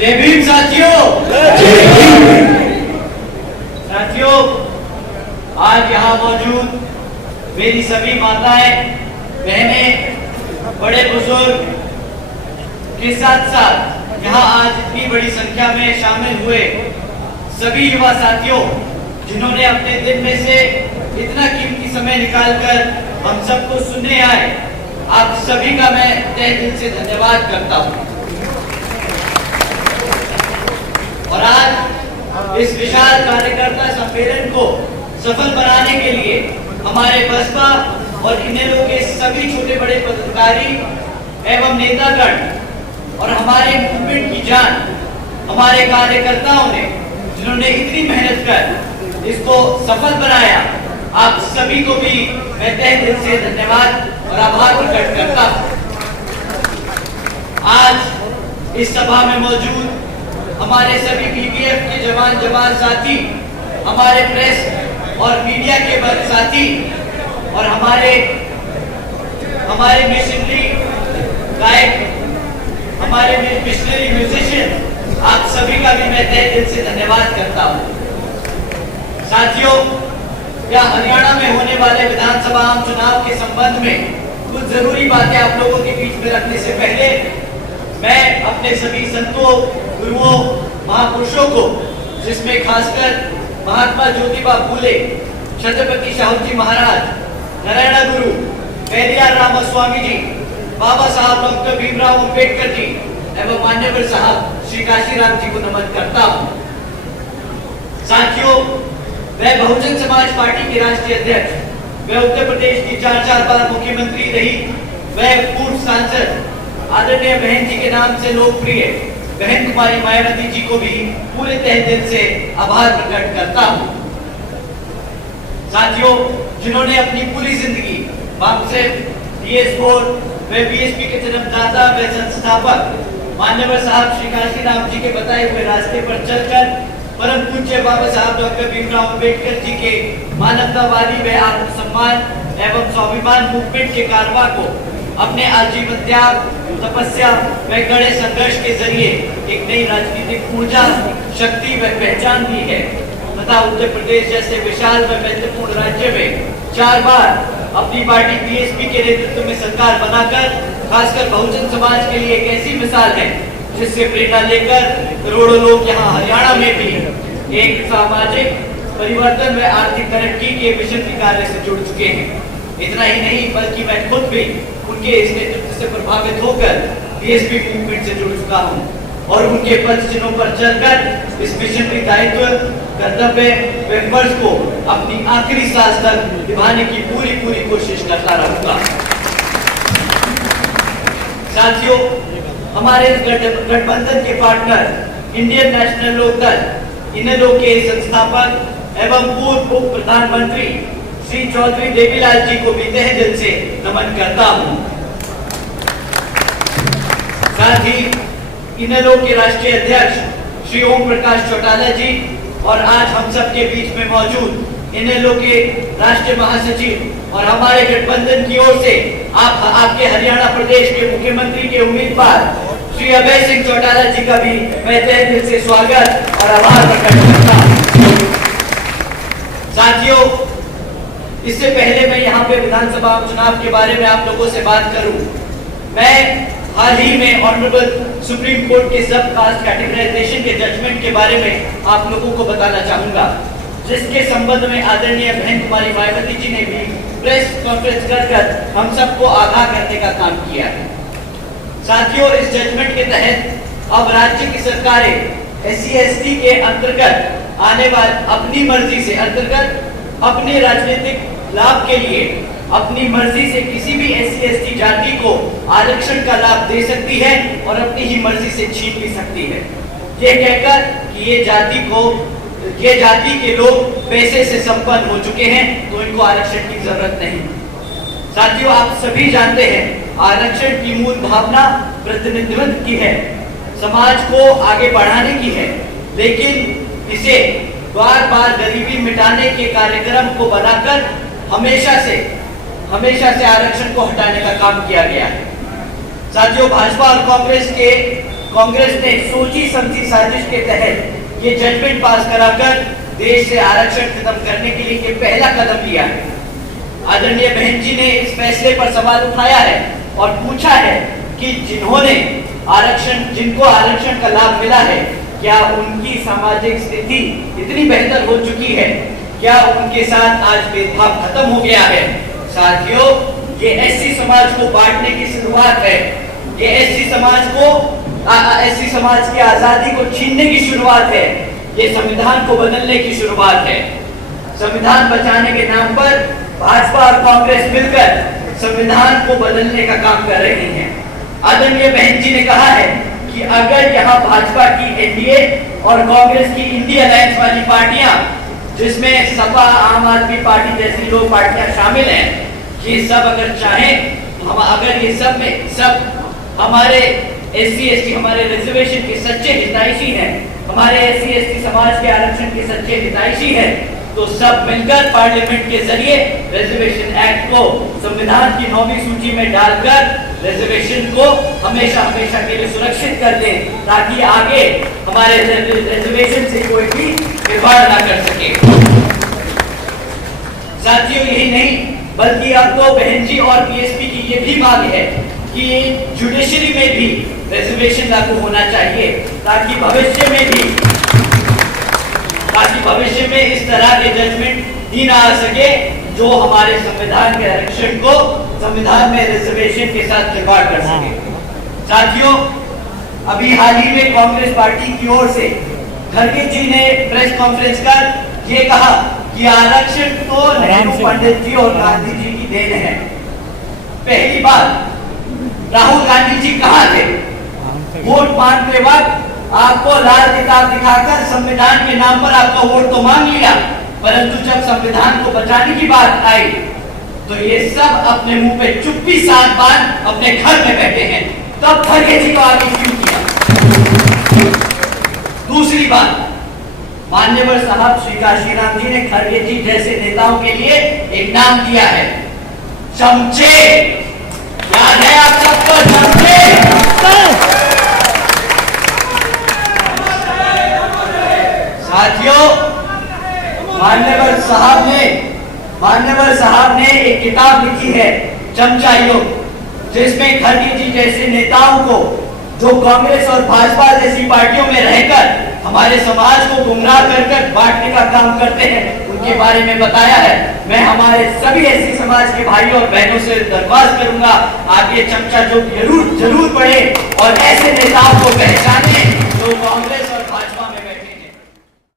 जय भीम साथियों। साथियों, आज यहाँ मौजूद मेरी सभी माताएं, बहनें, बड़े बुजुर्ग के साथ साथ यहाँ आज इतनी बड़ी संख्या में शामिल हुए सभी युवा साथियों, जिन्होंने अपने दिन में से इतना कीमती समय निकालकर हम सबको सुनने आए, आप सभी का मैं तहे दिल से धन्यवाद करता हूँ। और आज इस विशाल कार्यकर्ता सम्मेलन को सफल बनाने के लिए हमारे बसपा और इनेलो के सभी छोटे बड़े पदाधिकारी एवं नेतागण और हमारे मूवमेंट की जान, हमारे कार्यकर्ताओं ने, जिन्होंने इतनी मेहनत कर इसको सफल बनाया, आप सभी को भी मैं तहे दिल से धन्यवाद और आभार प्रकट करता हूँ। आज इस सभा में मौजूद हमारे सभी बीपीएफ के जवान साथी, हमारे प्रेस और मीडिया के वर्ग साथी और हमारे मिशनरी गायक, हमारे मिशनरी म्यूजिशियन, आप सभी का भी मैं तहे दिल से धन्यवाद करता हूँ। साथियों, या हरियाणा में होने वाले विधानसभा आम चुनाव के संबंध में कुछ जरूरी बातें आप लोगों के बीच में रखने से पहले मैं अपने सभी संतों, गुरुओं, महापुरुषों को, जिसमें खासकर महात्मा ज्योतिबा फूले, छत्रपति शाहू जी महाराज, नारायण गुरु पेरियार रामास्वामी जी, बाबा साहब डॉक्टर भीमराव अंबेडकर जी एवं मान्यवर साहब श्री काशीराम जी को नमन करता हूँ। साथियों, मैं बहुजन समाज पार्टी के राष्ट्रीय अध्यक्ष, वह उत्तर प्रदेश की 4 बार मुख्यमंत्री रही, वह पूर्व सांसद आदरणीय बहन जी के नाम से लोकप्रिय बहन कुमारी मायावती जी को भी पूरे तहे दिल से आभार प्रकट करता हूँ। साथियों, जिन्होंने अपनी पूरी जिंदगी DS4 व बीएसपी के जन्मदाता व संस्थापक मान्यवर साहब श्री काशीराम जी के बताए हुए रास्ते पर चलकर परम पूज्य बाबा साहब डॉक्टर भीमराव अंबेडकर जी के मानवतावादी व आत्मसम्मान एवं स्वाभिमान मूवमेंट के कारवा को अपने आजीवन त्याग, तपस्या व कड़े संघर्ष के जरिए एक नई राजनीतिक ऊर्जा, शक्ति व पहचान दी है तथा उत्तर प्रदेश जैसे विशाल व महत्वपूर्ण राज्य में 4 बार अपनी पार्टी बीएसपी के नेतृत्व में सरकार बनाकर खासकर बहुजन समाज के लिए एक ऐसी मिसाल है जिससे प्रेरणा लेकर करोड़ों लोग यहाँ हरियाणा में भी एक सामाजिक परिवर्तन व आर्थिक तरक्की के मिशन के कार्य से जुड़ चुके हैं। इतना ही नहीं, बल्कि मैं खुद भी उनके इस नेतृत्व से प्रभावित होकर बीएसपी मूवमेंट से जुड़ चुका हूँ और उनके पथ चिन्हों पर चलकर इस मिशनरी दायित्व, कर्तव्य व फर्ज को अपनी आखिरी सांस तक निभाने की पूरी कोशिश करता रहूंगा। साथियों, हमारे इस गठबंधन के पार्टनर इंडियन नेशनल लोकदल इनेलो के संस्थापक एवं पूर्व उप प्रधानमंत्री श्री चौधरी देवीलाल जी को भी तहे दिल से नमन करता हूँ। साथ ही इनेलो के राष्ट्रीय अध्यक्ष श्री ओम प्रकाश चौटाला जी और आज हम सब के बीच में मौजूद इनेलो के राष्ट्रीय महासचिव और हमारे गठबंधन की ओर से आपके हरियाणा प्रदेश के मुख्यमंत्री के उम्मीदवार श्री अभय सिंह चौटाला जी का भी मैं तहे दिल से स्वागत और आभार प्रकट करता हूँ। साथियों, इससे पहले मैं यहाँ पे विधानसभा चुनाव के बारे में आप लोगों से बात करूं, मैं हाल ही में ऑनरेबल सुप्रीम कोर्ट के सब कास्ट कैटेगराइजेशन के जजमेंट के बारे में आप लोगों को बताना चाहूंगा, जिसके संबंध में आदरणीय बहन कुमारी मायावती जी ने भी प्रेस कॉन्फ्रेंस कर हम सबको आगाह करने का काम किया है। साथियों, इस जजमेंट के तहत अब राज्य की सरकारें SC/ST के अंतर्गत आने वाले अपनी मर्जी से अपने राजनीतिक लाभ के लिए अपनी मर्जी से किसी भी SC/ST जाति को आरक्षण का लाभ दे सकती है और अपनी ही मर्जी से छीन भी सकती है, ये कहकर कि ये जाति के लोग पैसे से संपन्न हो चुके हैं तो इनको आरक्षण की जरूरत नहीं। साथियों, आप सभी जानते हैं आरक्षण की मूल भावना प्रतिनिधित्व की है, समाज को आगे बढ़ाने की है, लेकिन इसे बार गरीबी मिटाने के कार्यक्रम को बनाकर हमेशा से आरक्षण को हटाने का काम किया गया है। साथियों, भाजपा और कांग्रेस के कांग्रेस ने सोची समझी साजिश के तहत ये जजमेंट पास कराकर देश से आरक्षण खत्म करने के लिए ये पहला कदम लिया है। आदरणीय बहन जी ने इस फैसले पर सवाल उठाया है और पूछा है कि जिनको आरक्षण का लाभ मिला है, क्या उनकी सामाजिक स्थिति इतनी बेहतर हो चुकी है, क्या उनके साथ आज भेदभाव खत्म हो गया है। साथियों, ये एससी समाज को बांटने की शुरुआत है, ये एससी समाज की आजादी को छीनने की शुरुआत है, ये संविधान को बदलने की शुरुआत है। संविधान बचाने के नाम पर भाजपा और कांग्रेस मिलकर संविधान को बदलने का काम कर रही हैं। आदरणीय बहन जी ने कहा है कि अगर यहाँ भाजपा की एनडीए और कांग्रेस की इंडिया अलायंस वाली पार्टियां, जिसमें सपा, आम आदमी पार्टी जैसी लोग पार्टियां शामिल हैं, ये सब अगर चाहें, अगर ये सब में सब हमारे एससी एसटी, हमारे रिजर्वेशन के सच्चे हितैषी हैं, हमारे एससी एसटी समाज के आरक्षण के सच्चे हितैषी हैं, तो सब मिलकर पार्लियामेंट के जरिए रिजर्वेशन एक्ट को संविधान की 9वीं सूची में डालकर रिजर्वेशन को हमेशा हमेशा के लिए सुरक्षित कर दें, ताकि आगे हमारे रिजर्वेशन से कोई भी विवाद ना कर सके। साथियों, यही नहीं बल्कि अब तो बहन जी और बीएसपी की ये भी मांग है कि जुडिशरी में भी रिजर्वेशन लागू होना चाहिए, ताकि भविष्य में इस तरह के जजमेंट ही ना आ सके जो हमारे संविधान के आरक्षण को संविधान में रिजर्वेशन के साथ खिलवाड़ कर सके। साथियों, अभी हाल ही में कांग्रेस पार्टी की ओर से खड़गे जी ने प्रेस कॉन्फ्रेंस कर ये कहा कि आरक्षण तो नेहरू, पंडित जी और गांधी जी की देन है। पहली बात, राहुल गांधी जी कहाँ थे? वोट मांगते वक्त आपको लाल किताब दिखाकर संविधान के नाम पर आपका वोट तो मांग लिया, परंतु जब संविधान को बचाने की बात आई तो ये सब अपने मुंह पे चुप्पी साध बांध अपने घर में बैठे हैं। तब खड़गे जी को आगे क्यों किया? दूसरी बात, मान्यवर साहब श्री काशीराम जी ने खड़गे जी जैसे नेताओं के लिए एक नाम दिया है, चमचे। याद है आप सबको चमचे? साथियों, मान्यवर साहब ने एक किताब लिखी है, चमचा युग, जिसमें खड़गे जी जैसे नेताओं को, जो कांग्रेस और भाजपा जैसी पार्टियों में रहकर हमारे समाज को गुमराह कर बांटने का काम करते हैं, उनके बारे में बताया है। मैं हमारे सभी एससी समाज के भाइयों और बहनों से दरख्वास्त करूंगा, आप ये चमचा युग जरूर पढ़े और ऐसे नेताओं को पहचान